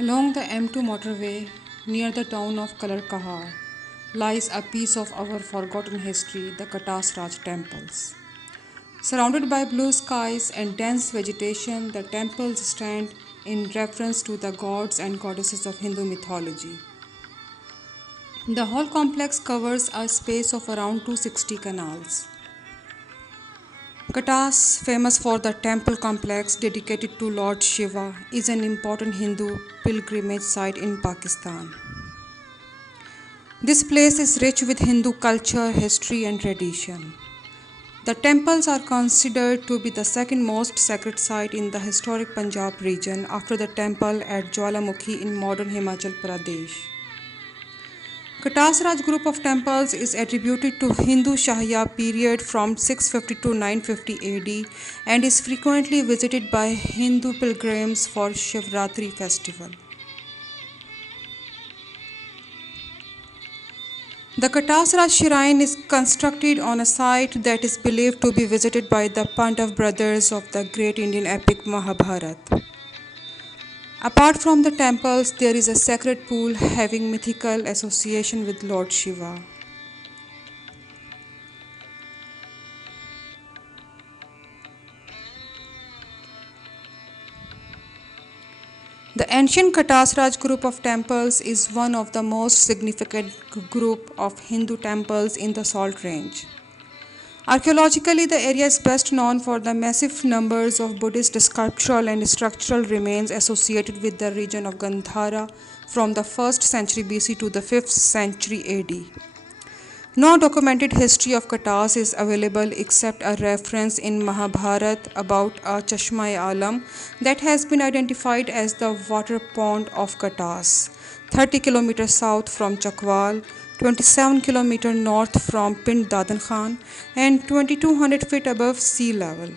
Along the M2 motorway near the town of Kalarkahar lies a piece of our forgotten history, the Katasraj temples. Surrounded by blue skies and dense vegetation, the temples stand in reference to the gods and goddesses of Hindu mythology. The whole complex covers a space of around 260 canals. Katas, famous for the temple complex dedicated to Lord Shiva, is an important Hindu pilgrimage site in Pakistan. This place is rich with Hindu culture, history, and tradition. The temples are considered to be the second most sacred site in the historic Punjab region after the temple at Jwalamukhi in modern Himachal Pradesh. Katasraj group of temples is attributed to Hindu Shahya period from 650 to 950 AD and is frequently visited by Hindu pilgrims for Shivratri festival. The Katasraj shrine is constructed on a site that is believed to be visited by the Pandav brothers of the great Indian epic Mahabharata. Apart from the temples, there is a sacred pool having mythical association with Lord Shiva. The ancient Katasraj group of temples is one of the most significant group of Hindu temples in the Salt Range. Archaeologically, the area is best known for the massive numbers of Buddhist sculptural and structural remains associated with the region of Gandhara from the 1st century BC to the 5th century AD. No documented history of Katas is available except a reference in Mahabharata about a Chashma-e-Alam that has been identified as the water pond of Katas, 30 km south from Chakwal, 27 km north from Pind Dadan Khan, and 2200 feet above sea level.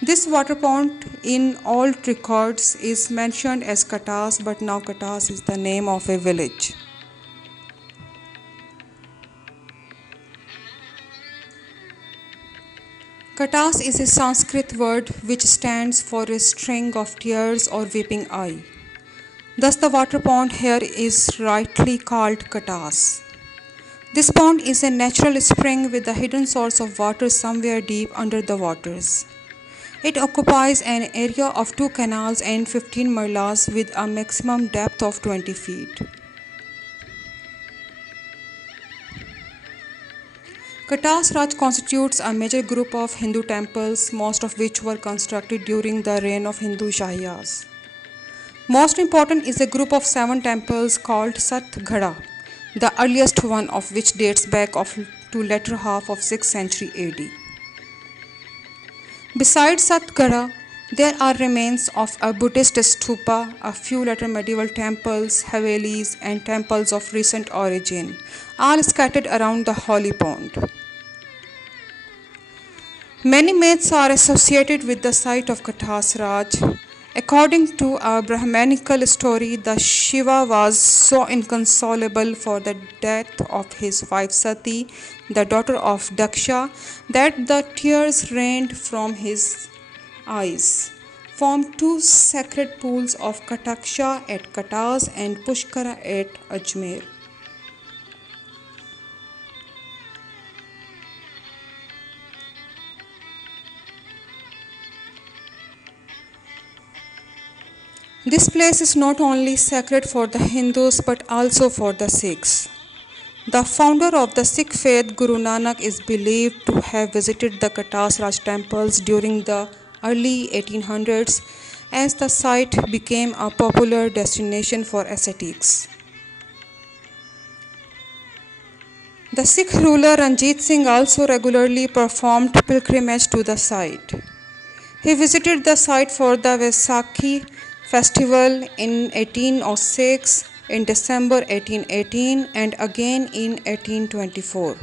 This water pond in all records is mentioned as Katas, but now Katas is the name of a village. Katas is a Sanskrit word which stands for a string of tears or weeping eye. Thus, the water pond here is rightly called Katas. This pond is a natural spring with a hidden source of water somewhere deep under the waters. It occupies an area of 2 canals and 15 marlas with a maximum depth of 20 feet. Katas Raj constitutes a major group of Hindu temples, most of which were constructed during the reign of Hindu Shahyas. Most important is a group of 7 temples called Sat Ghada, the earliest one of which dates back to latter half of 6th century AD. Besides Sat Ghada, there are remains of a Buddhist stupa, a few later medieval temples, havelis, and temples of recent origin, all scattered around the holy pond. Many myths are associated with the site of Katasraj. According to a Brahmanical story, the Shiva was so inconsolable for the death of his wife Sati, the daughter of Daksha, that the tears rained from his eyes. Formed 2 sacred pools of Kataksha at Katas and Pushkara at Ajmer. This place is not only sacred for the Hindus but also for the Sikhs. The founder of the Sikh faith, Guru Nanak, is believed to have visited the Katasraj temples during the early 1800s as the site became a popular destination for ascetics. The Sikh ruler Ranjit Singh also regularly performed pilgrimage to the site. He visited the site for the Vaisakhi festival in 1806, in December 1818, and again in 1824.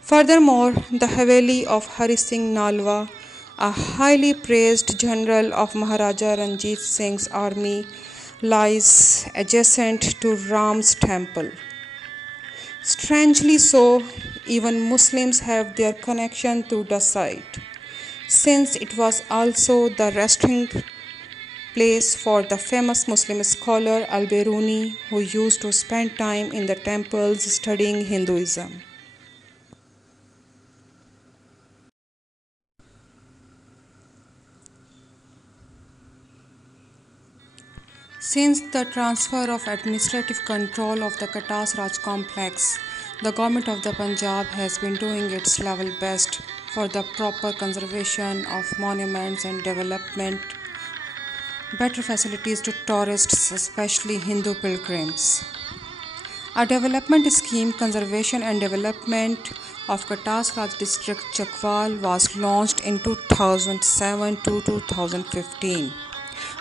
Furthermore, the Haveli of Hari Singh Nalwa, a highly praised general of Maharaja Ranjit Singh's army, lies adjacent to Ram's temple. Strangely so, even Muslims have their connection to the site, since it was also the resting place for the famous Muslim scholar Al-Biruni, who used to spend time in the temples studying Hinduism. Since the transfer of administrative control of the Katas Raj complex, the government of the Punjab has been doing its level best for the proper conservation of monuments and development better facilities to tourists, especially Hindu pilgrims. A development scheme, Conservation and Development of Katas Raj District Chakwal, was launched in 2007 to 2015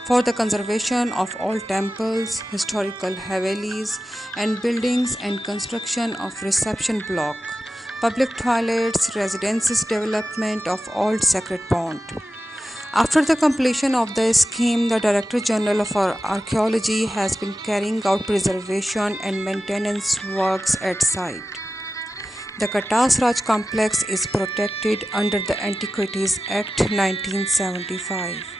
for the conservation of all temples, historical havelis and buildings and construction of reception block, public toilets, residences development of old sacred pond. After the completion of the scheme, the Director General of Archaeology has been carrying out preservation and maintenance works at site. The Katas Raj complex is protected under the Antiquities Act 1975.